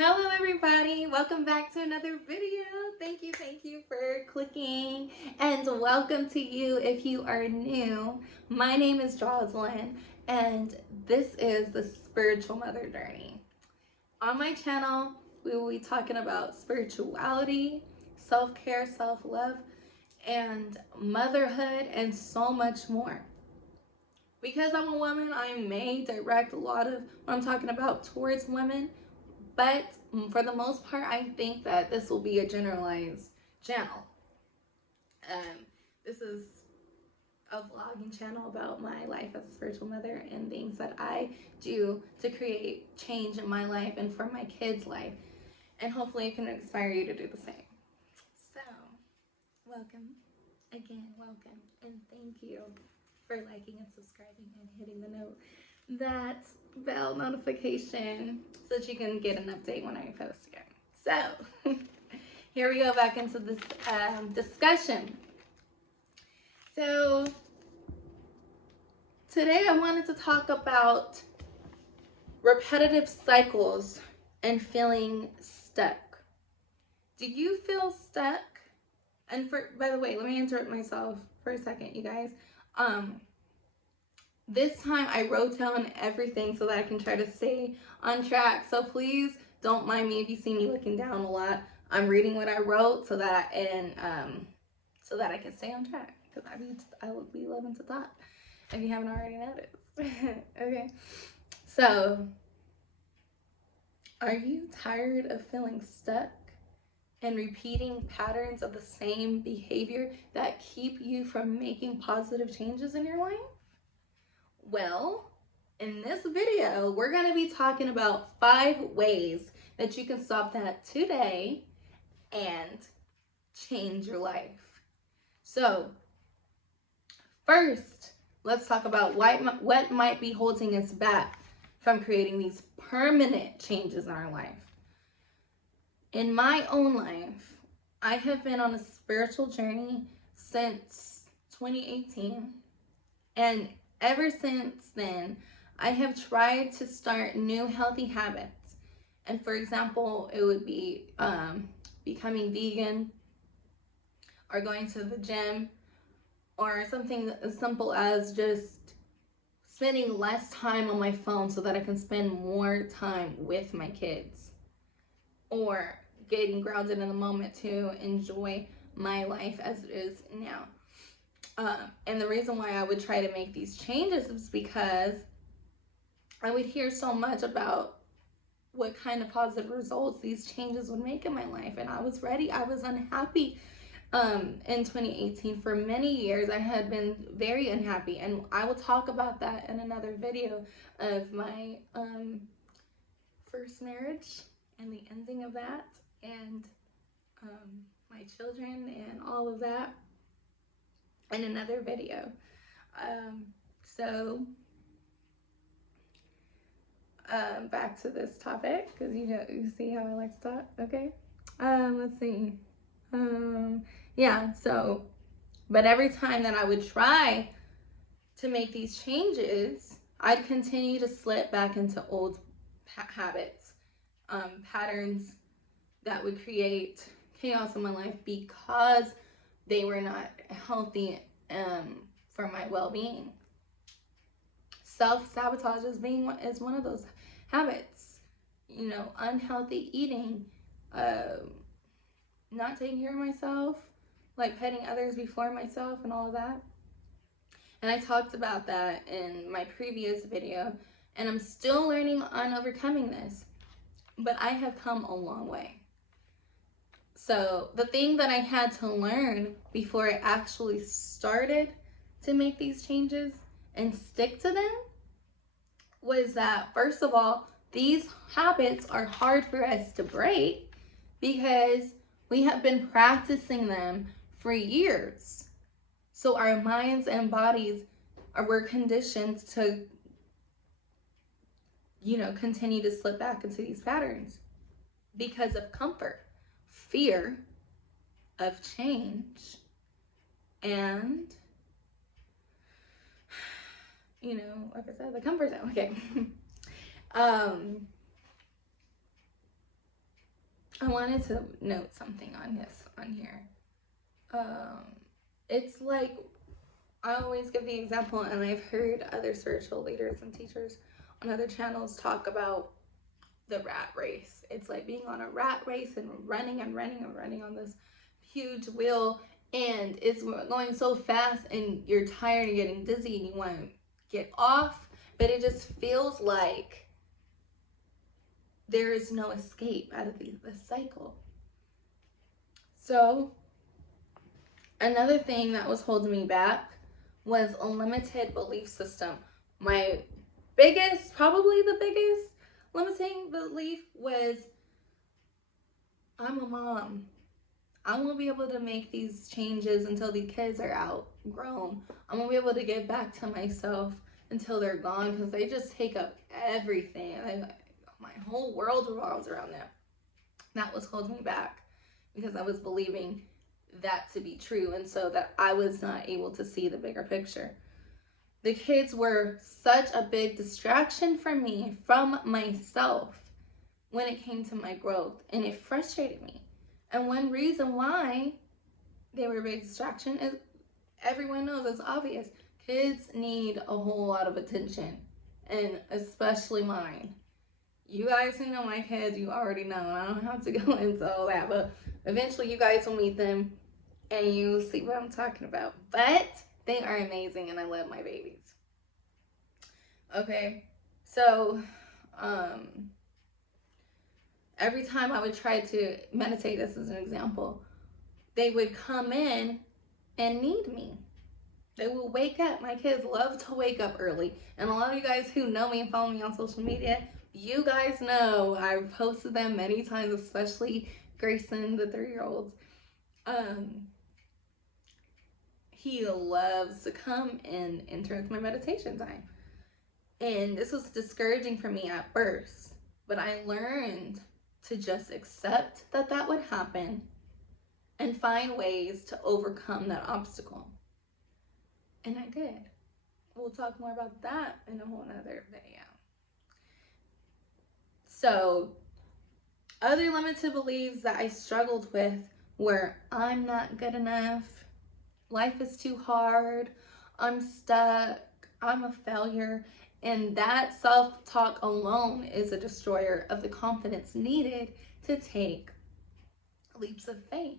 Hello everybody, welcome back to another video. Thank you for clicking, and welcome to you if you are new. My name is Joxelyn and this is the Spiritual Mother Journey. On my channel, we will be talking about spirituality, self-care, self-love, and motherhood, and so much more. Because I'm a woman, I may direct a lot of what I'm talking about towards women, but for the most part, I think that this will be a generalized channel. This is a vlogging channel about my life as a spiritual mother and things that I do to create change in my life and for my kids' life. And hopefully it can inspire you to do the same. So, welcome. Again, welcome. And thank you for liking and subscribing and hitting that bell notification so that you can get an update when I post again. So here we go back into this discussion. So today I wanted to talk about repetitive cycles and feeling stuck. Do you feel stuck? And by the way, let me interrupt myself for a second, you guys. This time I wrote down everything so that I can try to stay on track. So please don't mind me if you see me looking down a lot. I'm reading what I wrote so that I can stay on track, because I would be loving to talk if you haven't already noticed. Okay. So, are you tired of feeling stuck and repeating patterns of the same behavior that keep you from making positive changes in your life? Well, in this video, we're going to be talking about 5 ways that you can stop that today and change your life. So, first, let's talk about what might be holding us back from creating these permanent changes in our life. In my own life, I have been on a spiritual journey since 2018, and ever since then, I have tried to start new healthy habits. And for example, it would be becoming vegan, or going to the gym, or something as simple as just spending less time on my phone so that I can spend more time with my kids, or getting grounded in the moment to enjoy my life as it is now. And the reason why I would try to make these changes is because I would hear so much about what kind of positive results these changes would make in my life. And I was ready. I was unhappy in 2018. For many years, I had been very unhappy. And I will talk about that in another video of my first marriage and the ending of that, and my children and all of that in another video. So back to this topic, because you see how I like to talk. Okay. Let's see. Yeah, so, but every time that I would try to make these changes, I'd continue to slip back into old habits, patterns that would create chaos in my life because they were not healthy for my well-being. Self-sabotage is one of those habits. Unhealthy eating, not taking care of myself, like putting others before myself and all of that. And I talked about that in my previous video, and I'm still learning on overcoming this, but I have come a long way. So the thing that I had to learn before I actually started to make these changes and stick to them was that, first of all, these habits are hard for us to break because we have been practicing them for years. So our minds and bodies were conditioned to, continue to slip back into these patterns because of comfort, fear of change, and like I said, the comfort zone. Okay. I wanted to note something on here. It's like, I always give the example, and I've heard other spiritual leaders and teachers on other channels talk about the rat race. It's like being on a rat race and running and running and running on this huge wheel, and it's going so fast and you're tired and getting dizzy and you want to get off, but it just feels like there is no escape out of this cycle. So another thing that was holding me back was a limited belief system. My biggest, probably the biggest limiting belief was, I'm a mom. I won't be able to make these changes until the kids are outgrown. I won't be able to get back to myself until they're gone, because they just take up everything. My whole world revolves around them. That was holding me back, because I was believing that to be true, and so that I was not able to see the bigger picture. The kids were such a big distraction for me from myself when it came to my growth, and it frustrated me. And one reason why they were a big distraction is, everyone knows, it's obvious. Kids need a whole lot of attention, and especially mine. You guys who know my kids, you already know. I don't have to go into all that, but eventually you guys will meet them and you see what I'm talking about. But they are amazing, and I love my babies. Okay, so every time I would try to meditate, this is an example, they would come in and need me. They will wake up. My kids love to wake up early. And a lot of you guys who know me and follow me on social media, you guys know I've posted them many times, especially Grayson, the 3-year-old. He loves to come and enter into my meditation time. And this was discouraging for me at first, but I learned to just accept that that would happen and find ways to overcome that obstacle. And I did. We'll talk more about that in a whole nother video. So, other limited beliefs that I struggled with were, I'm not good enough, life is too hard, I'm stuck, I'm a failure. And that self-talk alone is a destroyer of the confidence needed to take leaps of faith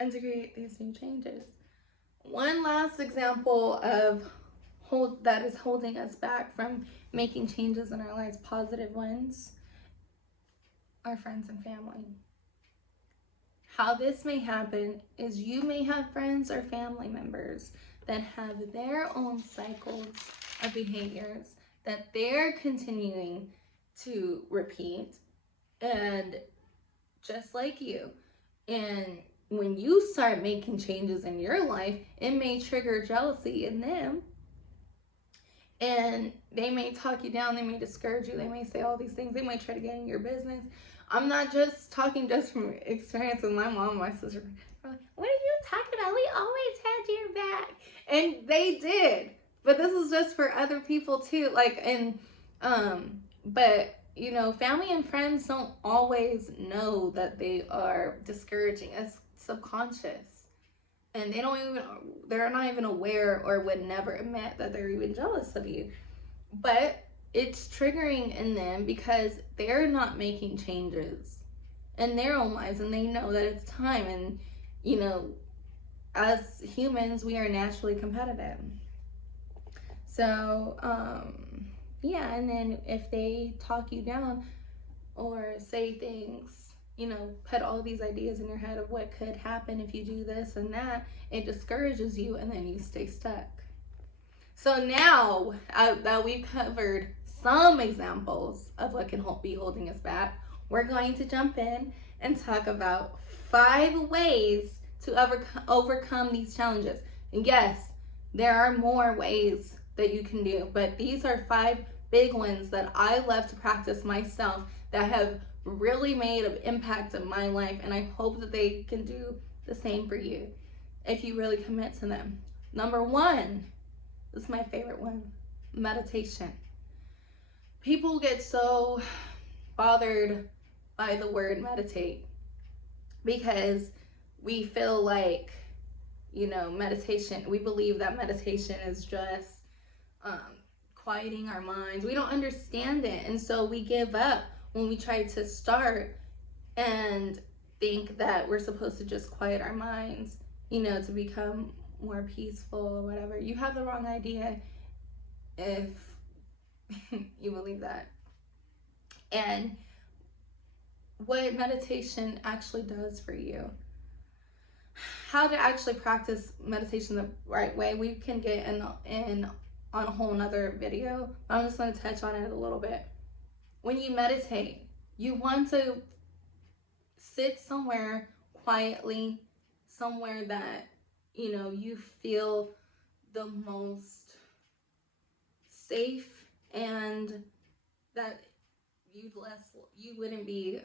and to create these new changes. One last example of that is holding us back from making changes in our lives, positive ones, are friends and family. How this may happen is, you may have friends or family members that have their own cycles of behaviors that they're continuing to repeat, and just like you. And when you start making changes in your life, it may trigger jealousy in them, and they may talk you down, they may discourage you, they may say all these things, they might try to get in your business. I'm not just talking just from experience with my mom and my sister. What are you talking about? We always had your back. And they did. But this is just for other people too. But you know, family and friends don't always know that they are discouraging. It's subconscious. And they're not even aware, or would never admit that they're even jealous of you. But it's triggering in them because they're not making changes in their own lives, and they know that it's time. And you know, as humans, we are naturally competitive. So, yeah, and then if they talk you down or say things, you know, put all these ideas in your head of what could happen if you do this and that, it discourages you, and then you stay stuck. So now that we've covered some examples of what can be holding us back, we're going to jump in and talk about 5 ways to overcome these challenges. And yes, there are more ways that you can do, but these are 5 big ones that I love to practice myself that have really made an impact in my life, and I hope that they can do the same for you if you really commit to them. Number 1, this is my favorite one, meditation. People get so bothered by the word meditate, because we feel like, meditation, we believe that meditation is just quieting our minds. We don't understand it. And so we give up when we try to start and think that we're supposed to just quiet our minds, to become more peaceful or whatever. You have the wrong idea if you believe that. And what meditation actually does for you, how to actually practice meditation the right way, we can get in on a whole nother video. I'm just going to touch on it a little bit. When you meditate, you want to sit somewhere quietly, somewhere that you feel the most safe, and that you wouldn't be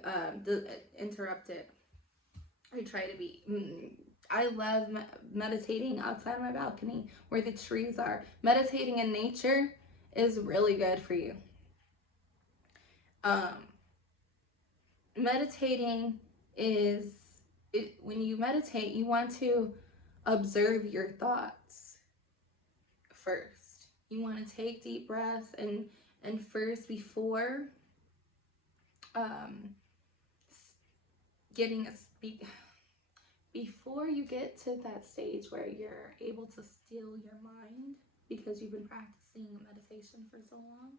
interrupted. I try to be. I love meditating outside my balcony where the trees are. Meditating in nature is really good for you. Meditating is, when you meditate, you want to observe your thoughts first. You want to take deep breaths and first, before before you get to that stage where you're able to still your mind because you've been practicing meditation for so long,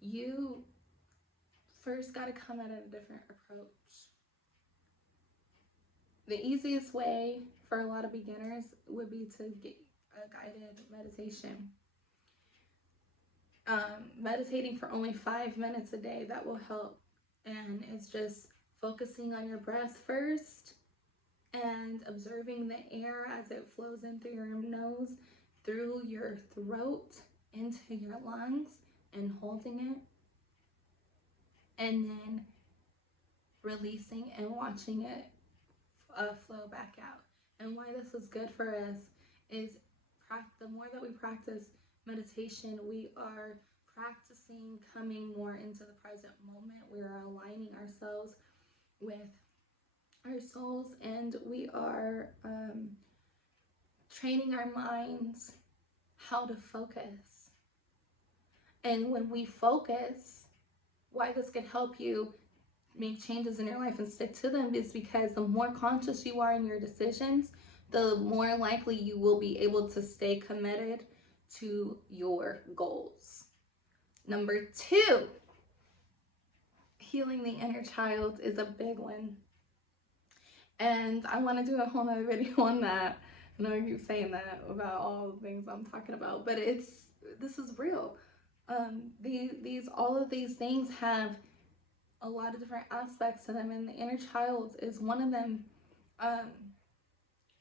you first got to come at a different approach. The easiest way for a lot of beginners would be to get a guided meditation. Meditating for only 5 minutes a day, that will help. And it's just focusing on your breath first and observing the air as it flows in through your nose, through your throat, into your lungs, and holding it. And then releasing and watching it flow back out. And why this is good for us is the more that we practice meditation, we are practicing coming more into the present moment. We are aligning ourselves with our souls, and we are training our minds how to focus. And when we focus, why this could help you make changes in your life and stick to them is because the more conscious you are in your decisions, the more likely you will be able to stay committed to your goals. Number 2, healing the inner child is a big one. And I want to do a whole other video on that. I know I keep saying that about all the things I'm talking about, but this is real. All of these things have a lot of different aspects to them, and the inner child is one of them.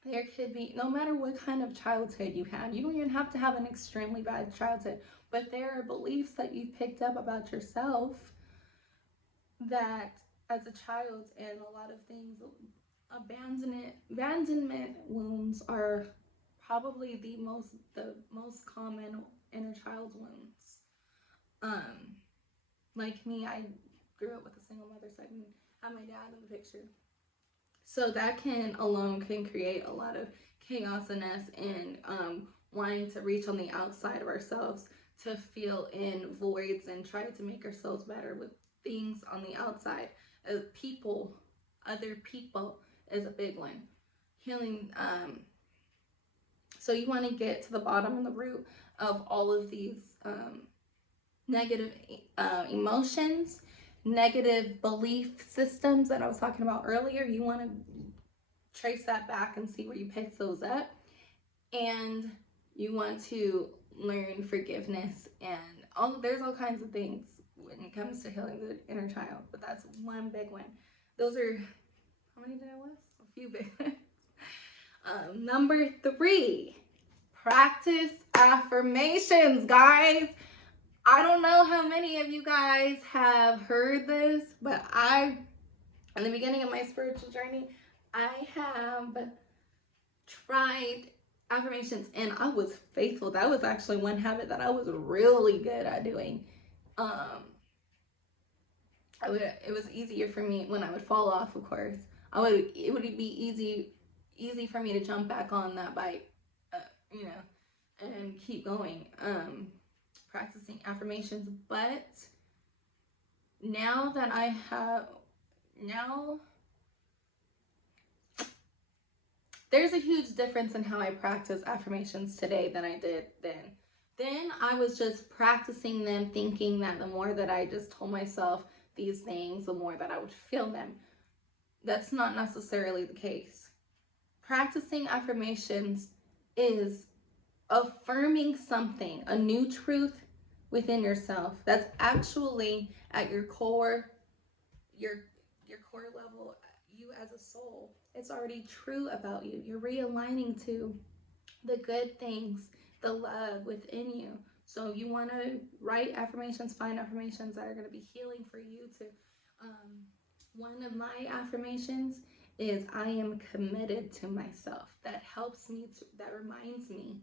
There could be, no matter what kind of childhood you had, you don't even have to have an extremely bad childhood, but there are beliefs that you picked up about yourself that as a child, and a lot of things, abandonment wounds are probably the most common inner child wounds. Like me, I grew up with a single mother, so I didn't have my dad in the picture. So that alone can create a lot of chaos in us, and wanting to reach on the outside of ourselves to fill in voids and try to make ourselves better with things on the outside. Other people is a big one. Healing, so you want to get to the bottom and the root of all of these negative emotions, negative belief systems that I was talking about earlier. You want to trace that back and see where you picked those up. And you want to learn forgiveness, and there's all kinds of things when it comes to healing the inner child, but that's one big one. Those are, how many did I list? A few big ones. Number 3, practice affirmations, guys. I don't know how many of you guys have heard this, but in the beginning of my spiritual journey, I have tried affirmations, and I was faithful. That was actually one habit that I was really good at doing. it was easier for me when I would fall off, of course. It would be easy for me to jump back on that bike, you know, and keep going, practicing affirmations. But now that now there's a huge difference in how I practice affirmations today than I did then. Then I was just practicing them, thinking that the more that I just told myself these things, the more that I would feel them. That's not necessarily the case. Practicing affirmations is affirming something, a new truth within yourself that's actually at your core, your core level, you as a soul. It's already true about you. You're realigning to the good things, the love within you. So you want to write affirmations, find affirmations that are going to be healing for you to one of my affirmations is I am committed to myself. That helps me that reminds me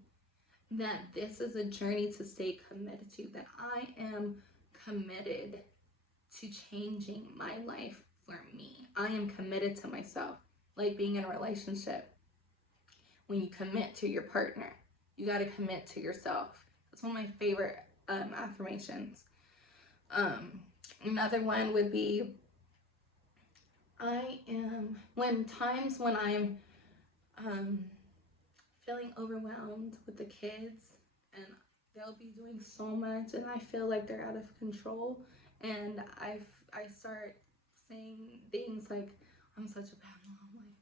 that this is a journey to stay committed to, that I am committed to changing my life for me. I am committed to myself. Like being in a relationship. When you commit to your partner, you got to commit to yourself. That's one of my favorite affirmations. Another one would be when I'm feeling overwhelmed with the kids and they'll be doing so much and I feel like they're out of control, and I start saying things like, I'm such a bad mom, like,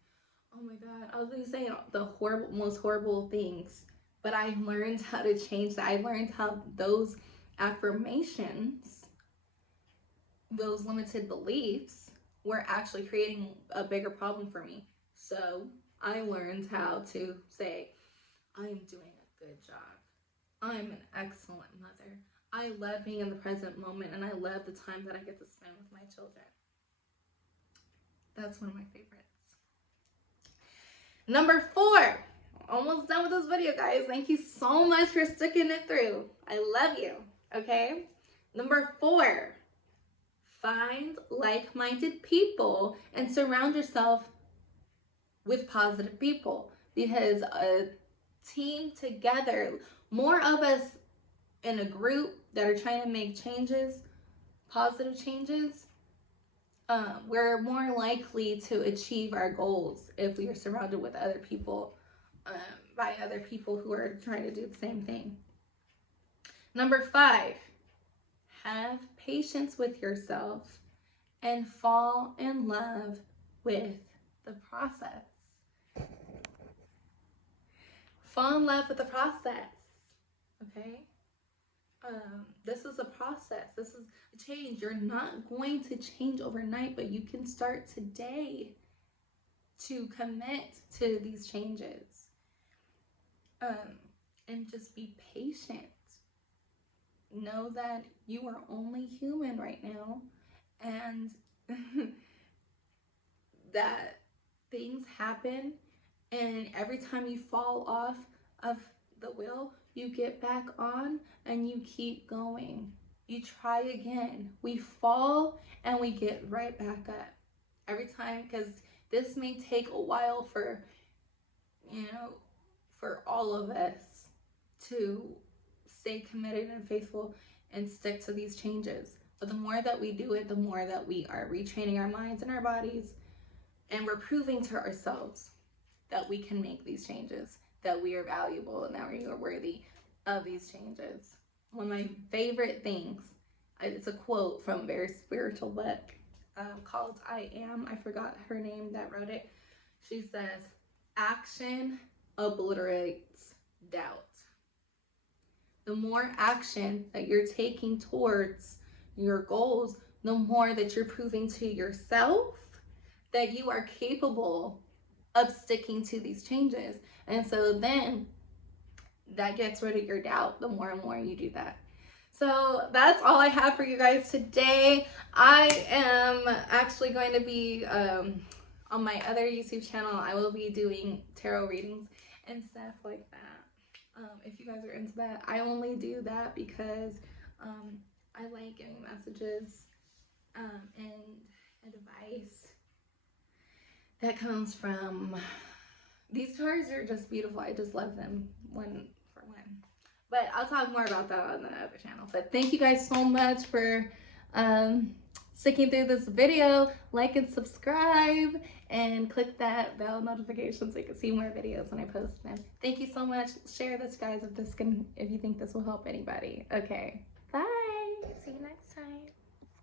oh my God, I was really saying the most horrible things, but I learned how to change that. I learned how those affirmations, those limited beliefs, were actually creating a bigger problem for me. So I learned how to say, I am doing a good job. I'm an excellent mother. I love being in the present moment, and I love the time that I get to spend with my children. That's one of my favorites. Number 4. Almost done with this video, guys. Thank you so much for sticking it through. I love you. Okay? Number 4. Find like-minded people and surround yourself with positive people, because a team together, more of us in a group that are trying to make changes, positive changes, we're more likely to achieve our goals if we are surrounded with other people, by other people who are trying to do the same thing. Number 5, have patience with yourself and fall in love with the process. Fall in love with the process, okay? This is a process. This is a change. You're not going to change overnight, but you can start today to commit to these changes. And just be patient. Know that you are only human right now, and that things happen, and every time you fall off of the wheel, you get back on and you keep going. You try again. We fall and we get right back up every time, because this may take a while for, for all of us to stay committed and faithful and stick to these changes. But the more that we do it, the more that we are retraining our minds and our bodies, and we're proving to ourselves that we can make these changes, that we are valuable, and that we are worthy of these changes. One of my favorite things, it's a quote from a very spiritual book called I Am. I forgot her name that wrote it. She says, action obliterates doubt. The more action that you're taking towards your goals, the more that you're proving to yourself that you are capable of sticking to these changes. And so then that gets rid of your doubt the more and more you do that. So that's all I have for you guys today. I am actually going to be on my other YouTube channel. I will be doing tarot readings and stuff like that. If you guys are into that, I only do that because I like getting messages and advice that comes from these cards are just beautiful. I just love them one for one. But I'll talk more about that on the other channel. But thank you guys so much for sticking through this video. Like and subscribe and click that bell notification so you can see more videos when I post them. Thank you so much. Share this, guys, if you think this will help anybody. Okay, bye. See you next time.